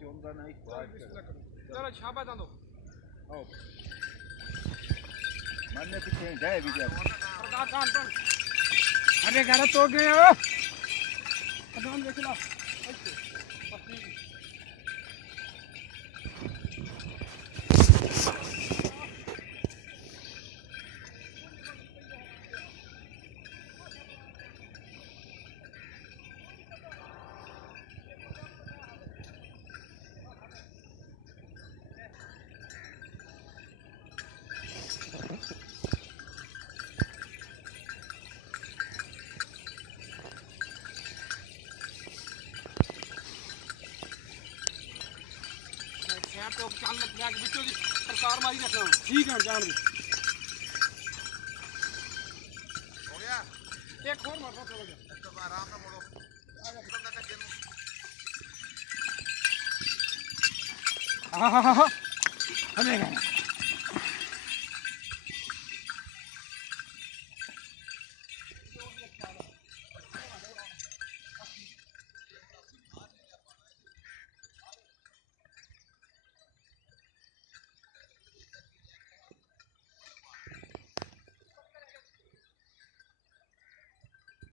ਚੋਂਦਾ ਨਾ ਇੱਕ ਵਾਰ ਚਲੋ ਛਾਪਾ ਤਾਂ ਦੋ ਆਓ ਮੰਨੇ ਪਿੱਛੇ ਜਾਏ ਵੀ ਜਾ ਸਰਦਾਰ ਖਾਨ ਤੋਂ ਅਰੇ ਘਰ ਤੋਂ ਗਏ ਹੋ ਕਦਮ ਦੇਖ ਲਾ ਅੱਛੇ ਪੱਤੀ तो चाल बिचों की सरकार मारी रखना ठीक है जान दे हो गया एक और मारो थोड़ा तो आराम से मोड़ो हां हां हां